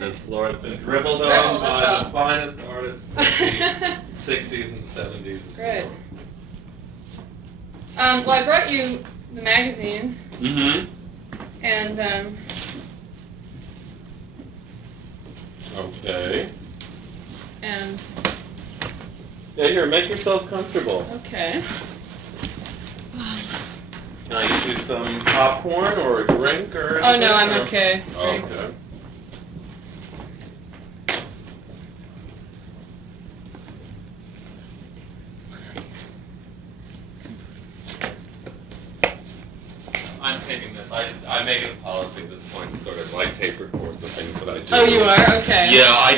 This floor has been dribbled on by the finest artists of the 60s and 70s. Great. Well, I brought you the magazine. Mm-hmm. And, Okay. And... Yeah, here, make yourself comfortable. Okay. Can I get you some popcorn or a drink or anything? Oh, no, I'm okay. Thanks. Okay. I'm taking this. I make it a policy at this point to sort of like tape record the things that I do. Oh, you are? Okay. Yeah,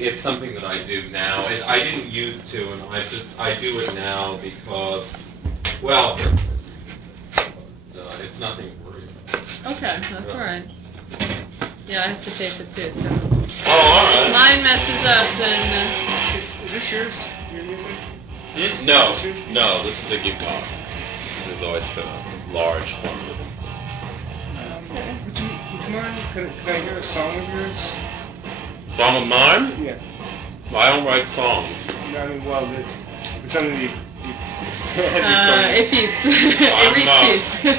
it's something that I do now. I didn't used to, and I do it now because, well, it's nothing to worry about. Okay, that's all right. Yeah, I have to tape it too, so. Oh, all right. If mine messes up, then... Is this yours? Your music? No, no, this is a guitar. There's always been a large one. Would you mind, can I hear a song of yours? Song of mine? Yeah. Well, I don't write songs. I mean, well, it's something you a piece. A Rhys piece.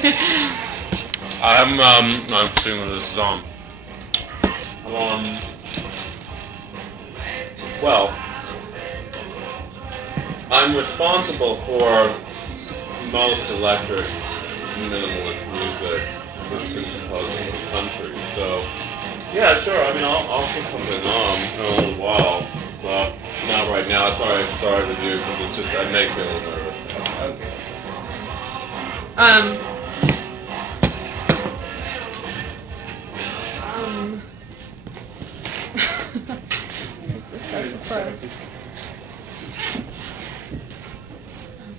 I'm singing this song. Well, I'm responsible for most electric minimalist music that's been composed in this country. So, yeah, sure. I mean, I'll put something on in a little while, but not right now. It's alright to do because it's just it makes me a little nervous. Okay.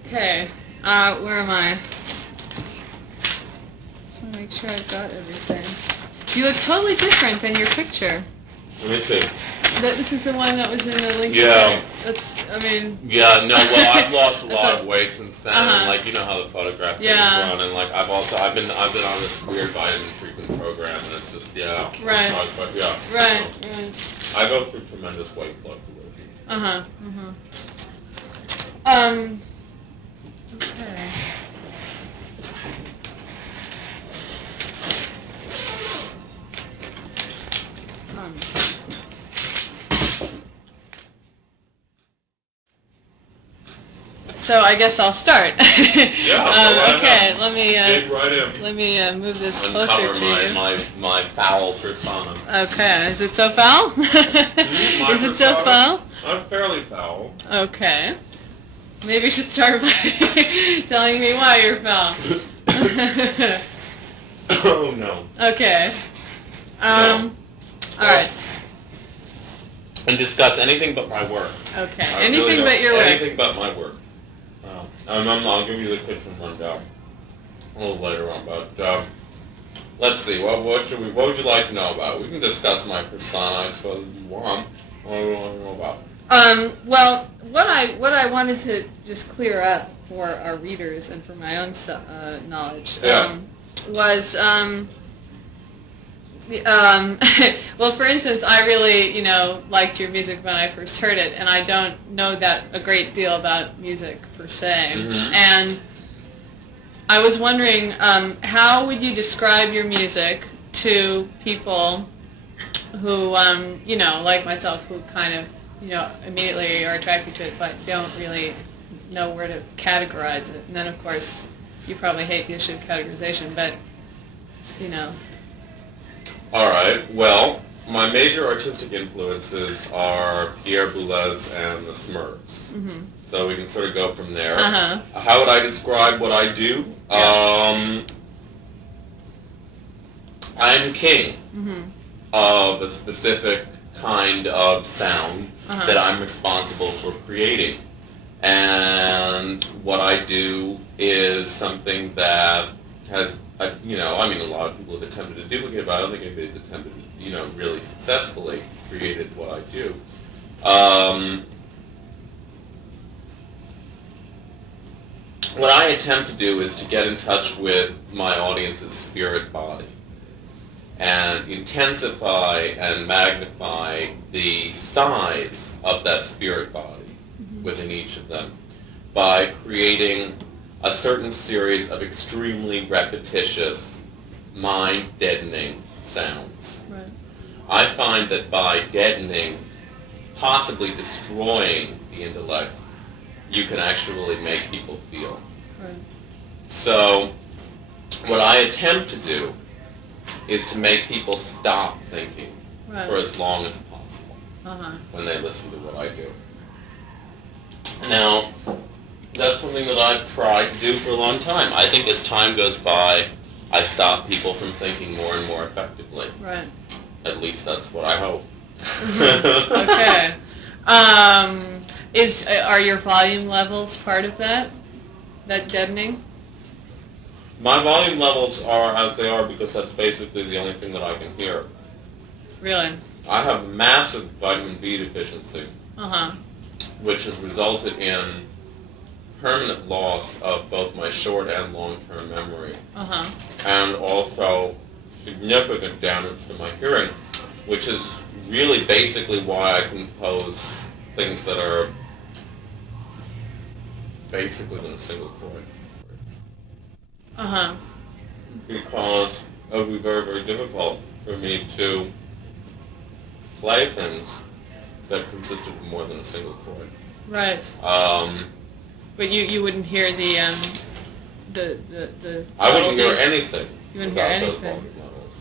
Okay, where am I? Just want to make sure I've got everything. You look totally different than your picture. Let me see. This is the one that was in the link. Yeah. That's, I mean... Yeah, no, well, I've lost a lot of weight since then, and, Uh-huh. like, you know how the photograph thing Yeah. is run, and, like, I've been on this weird vitamin treatment program, and it's just, yeah. Right. But, yeah. Right, So, right. I go through tremendous weight fluctuation. Uh-huh, uh-huh. Okay. So I guess I'll start. Yeah. Okay, let me Dig right in. let me move this closer Uncover to you. my foul persona. Okay, is it so foul? Is it so foul? I'm fairly foul. Okay. Maybe you should start by telling me why you're foul. Oh no. Okay. No. All right. And discuss anything but my work. Okay. I Anything really but don't. your work. Anything but my work. I'll give you the kitchen rundown a little later on, but let's see. What would you like to know about? We can discuss my persona, I suppose, if you want. What do you want to know about? Well, what I wanted to just clear up for our readers and for my own knowledge was well, for instance, I really liked your music when I first heard it, and I don't know that a great deal about music per se. Mm-hmm. And I was wondering, how would you describe your music to people who, like myself, who kind of, immediately are attracted to it, but don't really know where to categorize it. And then, of course, you probably hate the issue of categorization, but, All right. Well, my major artistic influences are Pierre Boulez and the Smurfs. Mm-hmm. So we can sort of go from there. Uh-huh. How would I describe what I do? Yeah. I'm king Mm-hmm. of a specific kind of sound Uh-huh. that I'm responsible for creating. And what I do is something that has, a lot of people have attempted to duplicate it, but I don't think anybody's attempted to, really successfully created what I do. What I attempt to do is to get in touch with my audience's spirit body. and intensify and magnify the size of that spirit body within each of them by creating a certain series of extremely repetitious, mind-deadening sounds. Right. I find that by deadening, possibly destroying the intellect, you can actually make people feel. Right. So what I attempt to do is to make people stop thinking Right. for as long as possible Uh-huh. when they listen to what I do. Now, that's something that I've tried to do for a long time. I think as time goes by, I stop people from thinking more and more effectively. Right. At least that's what I hope. Okay. Are your volume levels part of that? That deadening? My volume levels are as they are because that's basically the only thing that I can hear. Really? I have massive vitamin B deficiency, Uh-huh. which has resulted in permanent loss of both my short and long-term memory, Uh-huh. and also significant damage to my hearing, which is really basically why I compose things that are basically in a single chord. Uh-huh. Because it would be very, very difficult for me to play things that consisted of more than a single chord. Right. But you wouldn't hear the I wouldn't hear subtleties? anything. You wouldn't hear without those anything. volume levels.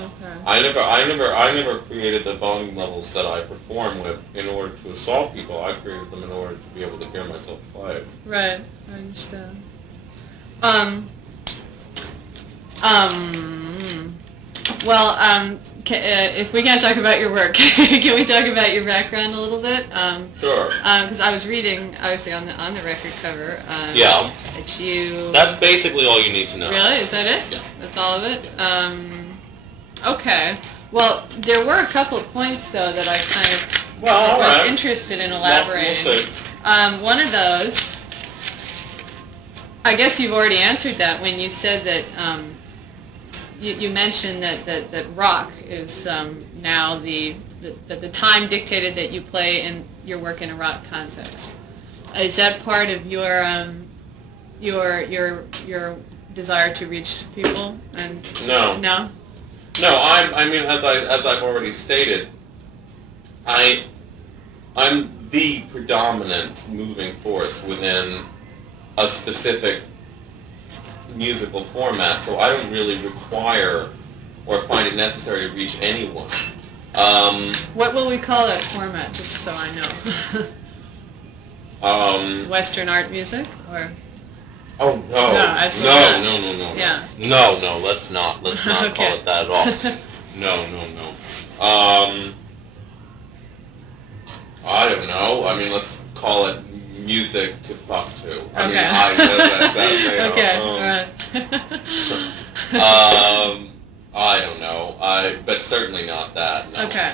Okay. I never created the volume levels that I perform with in order to assault people. I created them in order to be able to hear myself play. Right. I understand. If we can't talk about your work, can we talk about your background a little bit? Sure. Because I was reading, obviously, on the record cover. Yeah. That you. That's basically all you need to know. Really? Is that it? Yeah. That's all of it? Yeah. Okay. Well, there were a couple of points, though, that I kind of Well, all was right. interested in elaborating. We'll see. One of those, I guess you've already answered that when you said that you mentioned that rock is now the time dictated that you play in your work in a rock context. Is that part of your desire to reach people? And No. No. No, I mean, as I've already stated, I'm the predominant moving force within a specific musical format, so I don't really require or find it necessary to reach anyone. What will we call that format, just so I know? Western art music, or? Oh no! No, absolutely not. No! Yeah. No! Let's not Okay. call it that at all. No. I don't know. I mean, let's call it music to fuck to. I mean, Okay. I don't know. But certainly not that. No. Okay.